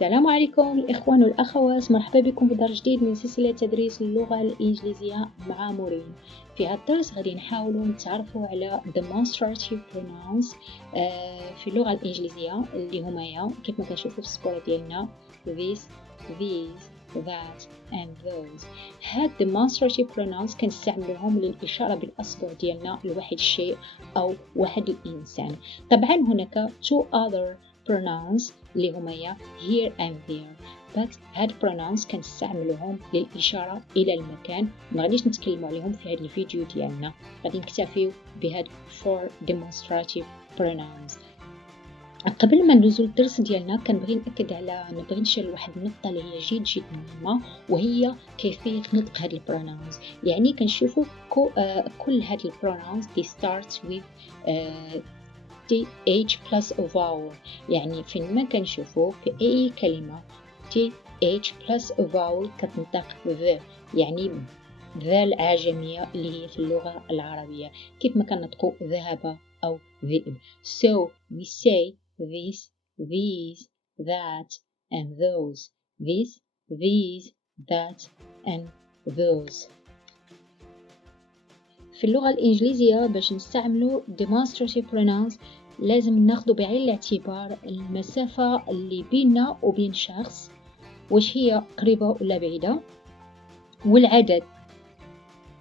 السلام عليكم الإخوان والأخوات، مرحبا بكم في درس جديد من سلسلة تدريس اللغة الإنجليزية مع مورين. في هذا الدرس غادي نحاولوا نتعرفوا على Demonstrative Pronouns في اللغة الإنجليزية اللي هما كيف ما كنشوفوا في السبورة ديالنا this, these, that and those. هاد Demonstrative Pronouns كنستعملوهم للإشارة بالأصبع ديالنا لواحد الشيء أو واحد الإنسان. طبعا هناك two other pronouns اللي هما here and there، but هاد pronouns كنستعملوهم للإشارة إلى المكان. ما غاديش نتكلموا عليهم في هذا الفيديو ديالنا، غادي نكتفيو بهاد four demonstrative pronouns. قبل ما ندوزو الدرس ديالنا كنبغي نأكد على نبغي نشير لواحد النقطة اللي هي جد مهمة، وهي كيفية نطق هاد البروناونز. يعني كنشوفوا كل هاد البروناونز they start with th plus a vowel. يعني فين ما كنشوفوا في أي كلمة th plus a vowel كتنطق ذ، يعني ذا العجمية اللي هي في اللغة العربية كيف ما كنطقوا ذهب أو ذئب. So we say this, these, that and those. This, these, that and those. في اللغة الإنجليزية باش نستعملوا demonstrative pronouns لازم ناخذ بعين الاعتبار المسافة اللي بيننا وبين شخص، واش هي قريبة ولا بعيدة، والعدد.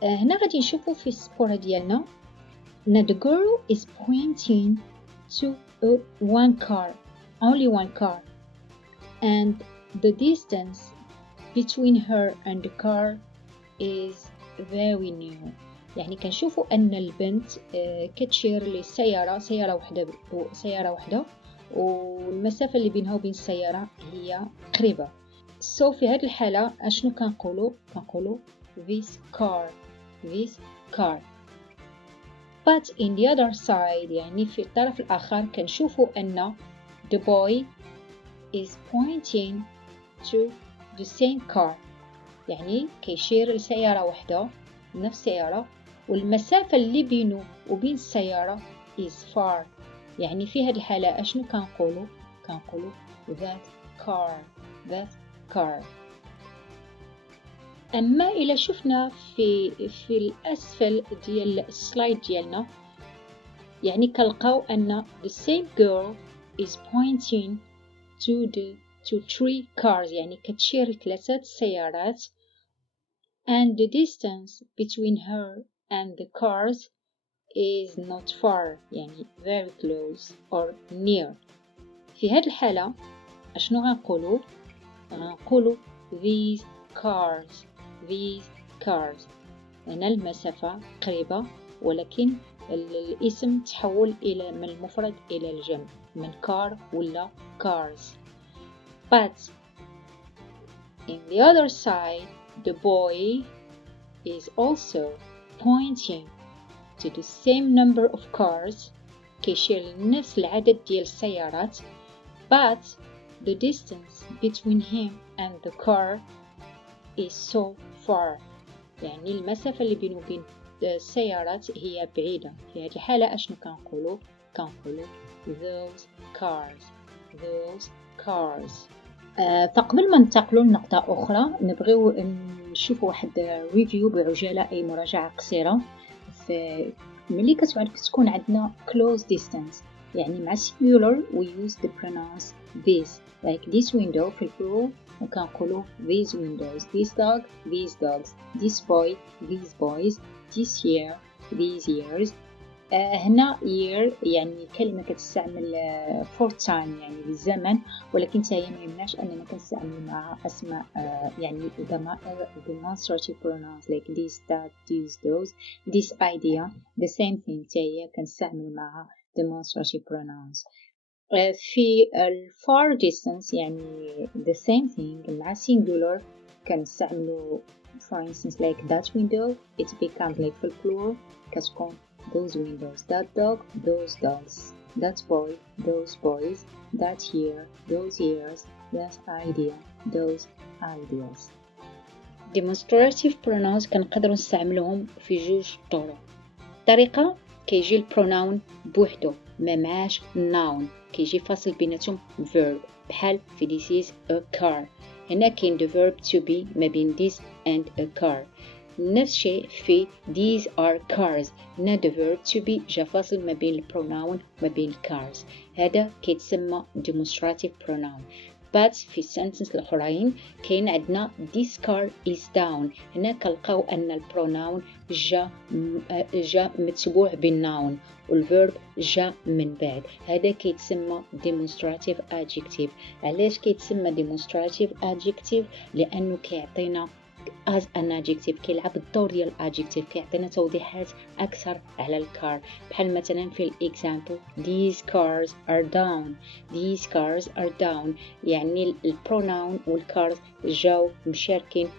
هنا غادي نشوفوا في السبورة ديالنا ان the girl is pointing to one car, only one car, and the distance between her and the car is very near. يعني كنشوفوا ان البنت كتشير للسيارة، سيارة واحدة والمسافة اللي بينها وبين السيارة هي قريبة. So في هذه الحالة اشنو كنقولوا this car, this car. But in the other side، يعني في الطرف الآخر كنشوفوا أن the boy is pointing to the same car، يعني كيشير لسيارة واحدة، نفس السيارة، والمسافة اللي بينه وبين السيارة is far. يعني في هذه الحالة أشنو كنقولوا that car, that car. أما إلا شفنا في الأسفل ديال السلايد ديالنا، يعني كنلقاو أن the same girl is pointing to three cars، يعني كتشير لثلاثة سيارات، and the distance between her and the cars is not far، يعني very close or near. في هذه الحالة أشنو غنقولوا these cars، these cars. هنا المسافة قريبة، ولكن الاسم تحول من المفرد إلى الجمع، من car ولا cars. But in the other side the boy is also pointing to the same number of cars، كيشير لنفس العدد ديال السيارات، but the distance between him and the car is so far، يعني المسافة اللي بينه وبين السيارات هي بعيدة. في هذه الحالة أشنو كنقولوا those cars، those cars. فقبل ما ننتقلوا لنقطة أخرى نبغيو نشوفوا واحد ريفيو بعجالة، أي مراجعة قصيرة. ملي كتكون عندنا close distance، يعني مع singular we use the pronouns this، like this window في البلورال وكنقولوا these windows، this dog، these dogs، this boy، these boys، this year، these years. هنا year يعني كلمة كتستعمل for time، يعني بالزمن، ولكن هي ما يمنعش أننا كنستعمل معها أسماء يعني ضمائر demonstrative pronouns like this, that, these, those. this idea the same thing، هي كنستعمل معها demonstrative pronouns. في far distance يعني the same thing مع singular كنستعملوا for instance like that window it becomes like في plural كتكون those windows، that dog، those dogs، that boy، those boys، that year، those years، that idea، those ideas. Demonstrative pronouns كنقدروا نستعملهم في جوج طرق. الطريقة كيجي البروناون بوحدو ما معاش noun، كيجي فاصل بيناتهم verb بحال في this is a car. هنا كاين the verb to be ما بين this and a car. نفس الشيء في these are cars، هنا the verb to be جا فاصل ما بين البروناون ما بين cars. هذا كيتسمى demonstrative pronoun. but في السنتنس الاخرين كاين عندنا this car is down، هنا كنلقاو ان البروناون جا متبوع بالناون والفيرب جا من بعد. هذا كيتسمى demonstrative adjective. علاش كيتسمى demonstrative adjective؟ لانه كيعطينا as an adjective، كيلعب الدور ديال adjective، كيعطينا توضيحات اكثر على الكار. بحال مثلا في الاكزامبل these cars are down، these cars are down، يعني البروناون والكارز جاو مشاركين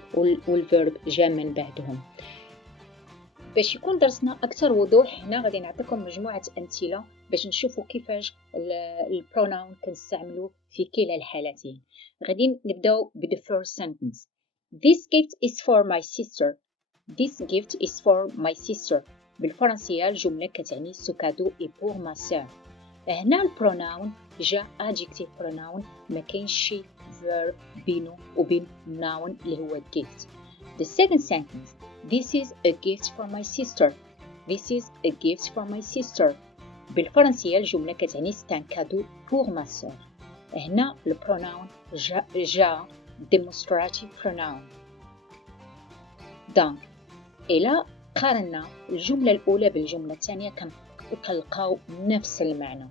والفيرب جا من بعدهم. باش يكون درسنا اكثر وضوح هنا غادي نعطيكم مجموعه امثله باش نشوفوا كيفاش البروناون كنستعملوا في كلا الحالتين. غادي نبداو ب the first sentence. This gift is for my sister. This gift is for my sister. بالفرنسية الجملة كتعني ce cadeau est pour ma sœur. هنا البروناون جا adjective pronoun، ما كاينش شي verb بينه وبين noun اللي هو gift. The second sentence. This is a gift for my sister. This is a gift for my sister. بالفرنسية الجملة كتعني c'est un cadeau pour ma sœur. هنا البروناون جا demonstrative pronoun. دونك إلا قارنا الجملة الأولى بالجملة الثانية كنلقاو نفس المعنى.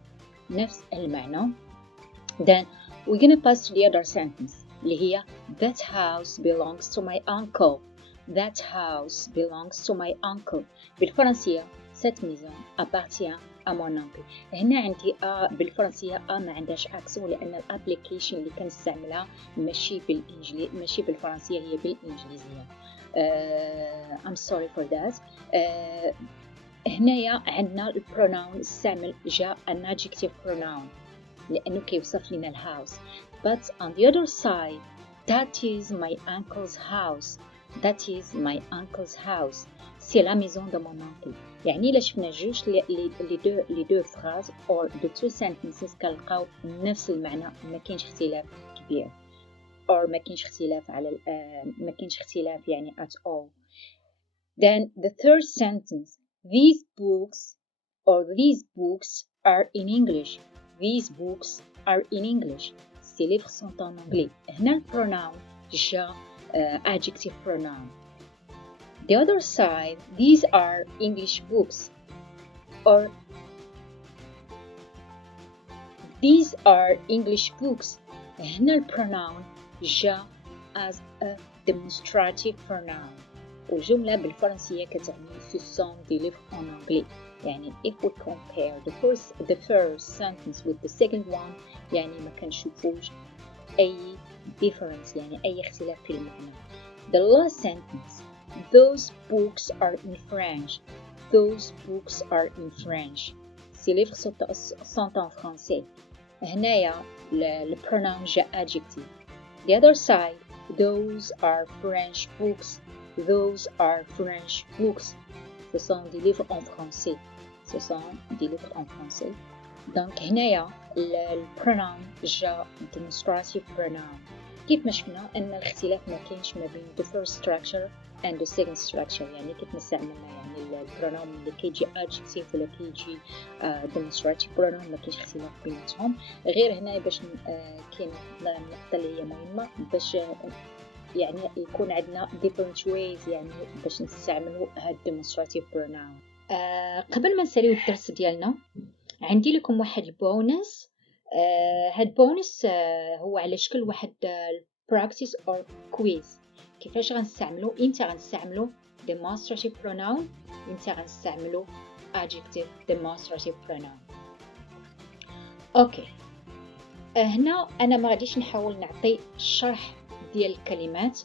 Then we're gonna pass to the other sentence اللي هي that house belongs to my uncle. That house belongs to my uncle. بالفرنسية cette maison appartient à mon oncle. هنا عندي بالفرنسية ما عندهاش اكسون لان الابليكيشن اللي كنستعملها ماشي بالفرنسية، هي بالانجليزية. I'm sorry for that. هنايا عندنا البروناون استعمل جا an adjective pronoun لانه كيوصف لنا الهاوس. But on the other side, that is my uncle's house. That is my uncle's house. C'est la maison de mon oncle. يعني إلا شفنا جوج les deux phrases or the two sentences كنلقاو نفس المعنى، ما كاينش اختلاف كبير or ما كاينش اختلاف يعني at all. Then the third sentence. These books are in English. These books are in English. Ces livres sont en anglais. هنا البروناون جا adjective pronoun. The other side, these are English books, or these are English books. هنا البروناون جا as a demonstrative pronoun. والجملة بالفرنسية كتعني ce sont des livres en anglais. يعني if we compare the first sentence with the second one يعني ما كنشوفوش أي difference، يعني أي اختلاف في المعنى. The last sentence. Those books are in French. Those books are in French. Ces livres sont en français. هنايا le pronoun جا adjective. The other side. Those are French books. Those are French books. Ce sont des livres en français. Ce sont des livres en français. Donc هنايا البروناون جا demonstrative pronoun. كيف ما شفنا ان الاختلاف ما كاينش ما بين the first structure and the second structure. يعني كيف نستعملنا يعني البروناون اللي كيجي adjective ولا كيجي demonstrative pronoun ما كاينش اختلاف بيناتهم، غير هنا باش كاين النقطه اللي هي مهمه باش يعني يكون عندنا different ways يعني باش نستعملوا هاد demonstrative pronoun. قبل ما نساليو الدرس ديالنا عندي لكم واحد البونس. هاد بونس هو على شكل واحد practice or quiz. كيفاش غنستعملو؟ امتى غنستعملو demonstrative pronoun، امتى غنستعملو adjective demonstrative pronoun. اوكي، هنا انا ما غاديش نحاول نعطي الشرح ديال الكلمات،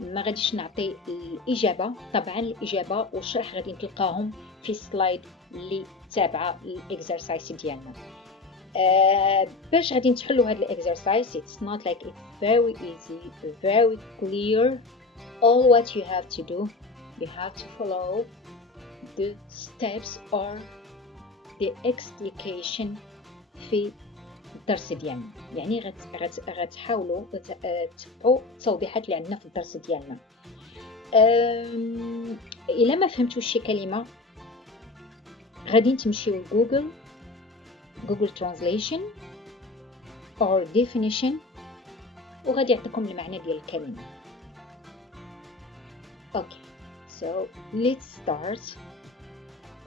ما غاديش نعطي الاجابه. طبعا الاجابه والشرح غادي تلقاهم في السلايد اللي تابعه الاكسرسايز ديالنا. باش غادي نحلوا هذا الاكسرسايز it's not like it's very easy, very clear. All what you have to do, you have to follow the steps or the explication في الدرس ديالنا. يعني غتحاولوا تتبعوا التوضيحات اللي عندنا في الدرس ديالنا. الا ما فهمتوش شي كلمه غادي تمشيو لجوجل ترانزليشن or definition وغادي يعطيكم المعنى ديال الكلمه. Okay, so let's start.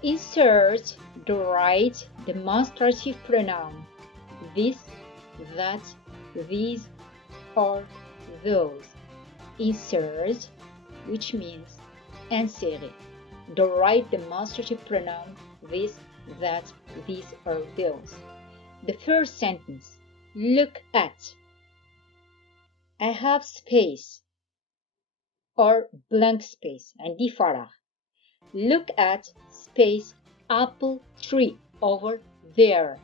Insert the right demonstrative pronoun. This, that, these, or those. Insert, which means insérer. The right demonstrative pronoun. This, that, these, or those. The first sentence. Look at. I have space or blank space. عندي فراغ. Look at space apple tree over there.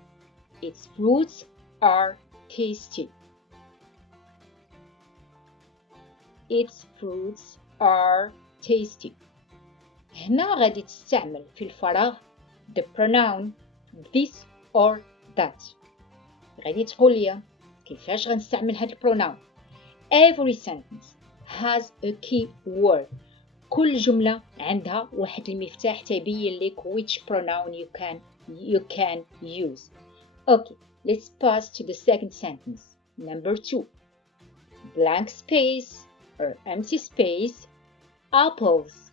Its fruits are tasty. Its fruits are tasty. هنا غادي تستعمل في الفراغ the pronoun this or that. غادي تقول لي كيفاش غنستعمل هاد البروناون. Every sentence has a key word. كل جملة عندها واحد المفتاح تيبين لك which pronoun you can use. Okay, let's pass to the second sentence. Number 2. Blank space or empty space. Apples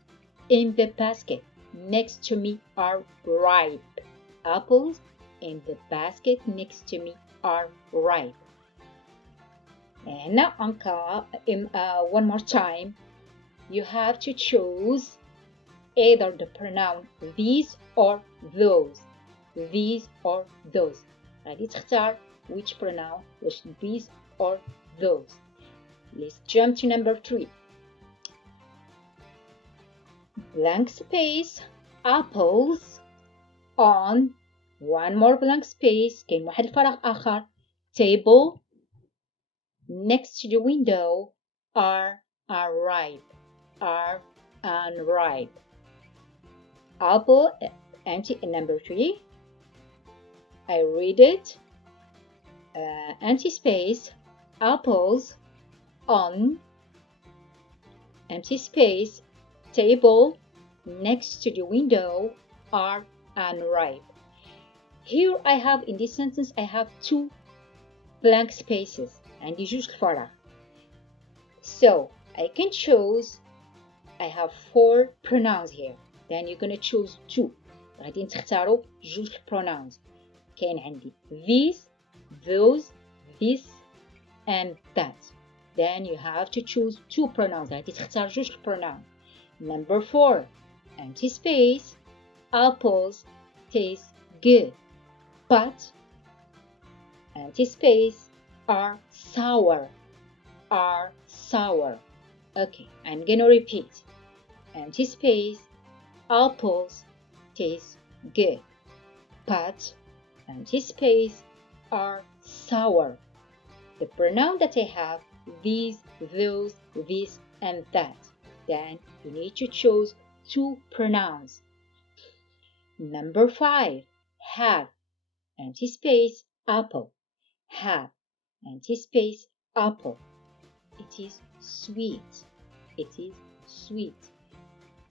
in the basket next to me are ripe. Apples in the basket next to me are ripe. And now one more time. You have to choose either the pronoun these or those. These or those. غادي تختار which pronoun was these or those. Let's jump to number 3. Blank space, apples on one more blank space. كاين واحد الفراغ آخر. Table next to the window are ripe. Are unripe. Apple empty number 3. I read it. Empty space. Apples on empty space. Table next to the window are unripe. Here I have in this sentence I have 2 blank spaces. عندي جوج الفراغ. So I can choose. I have 4 pronouns here. Then you're gonna choose 2. غادي تختاروا جوج pronouns. كاين عندي these, those, this, and that. Then you have to choose 2 pronouns. غادي تختار جوج pronouns. Number 4. Empty space. Apples taste good, but empty space are sour. Are sour. Okay, I'm gonna repeat. Empty space. Apples taste good, but empty space are sour. The pronoun that I have these, those, this, and that. Then you need to choose 2 pronouns. Number 5. Have. Empty space. Apple. Have. Empty space. Apple. It is sweet. It is sweet.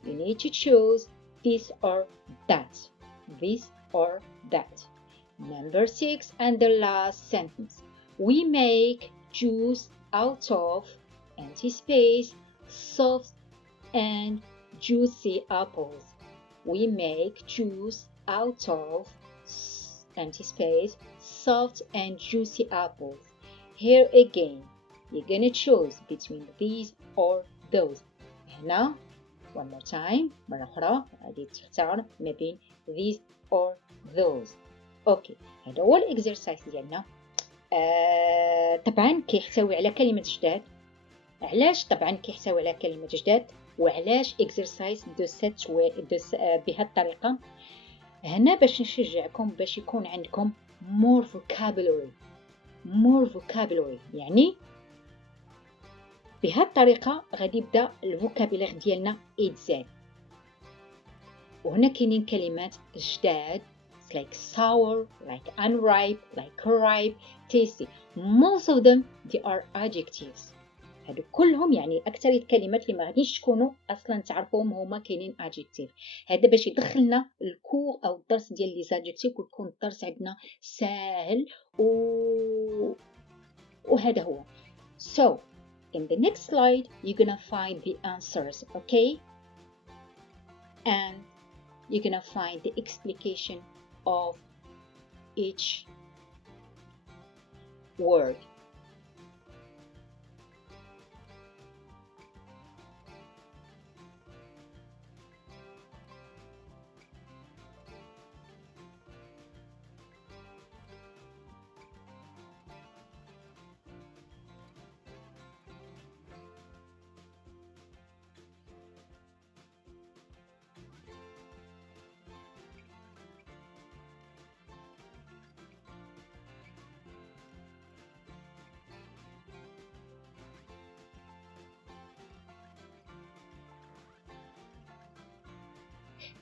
You need to choose this or that. This or that. Number 6 and the last sentence. We make juice out of empty space, soft and juicy apples. We make juice out of empty space, soft and juicy apples. Here again, you're gonna choose between these or those. هنا one more time مرة أخرى غادي تختار ما بين these or those. اوكي هذا هو الاكزرسايز ديالنا. طبعا كيحتوي على كلمة جداد. علاش طبعا كيحتوي على كلمة جداد وعلاش اكزرسايز بهذه الطريقة؟ هنا باش نشجعكم باش يكون عندكم more vocabulary يعني بهذه الطريقة غادي يبدا الفوكابيلير ديالنا يتزاد. وهنا كاينين كلمات جداد like sour, like unripe, like ripe, tasty. Most of them they are adjectives. هادو كلهم يعني أكثر الكلمات اللي ما غاديش تكونوا أصلا تعرفوهم هما كاينين adjective. هذا باش يدخلنا الكور أو الدرس ديال لي adjective ويكون الدرس عندنا ساهل وهذا هو. So in the next slide you're gonna find the answers, okay? And you're gonna find the explication of each word.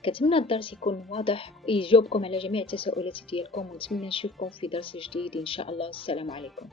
كنتمنى الدرس يكون واضح ويجاوبكم على جميع التساؤلات ديالكم، ونتمنى نشوفكم في درس جديد إن شاء الله. السلام عليكم.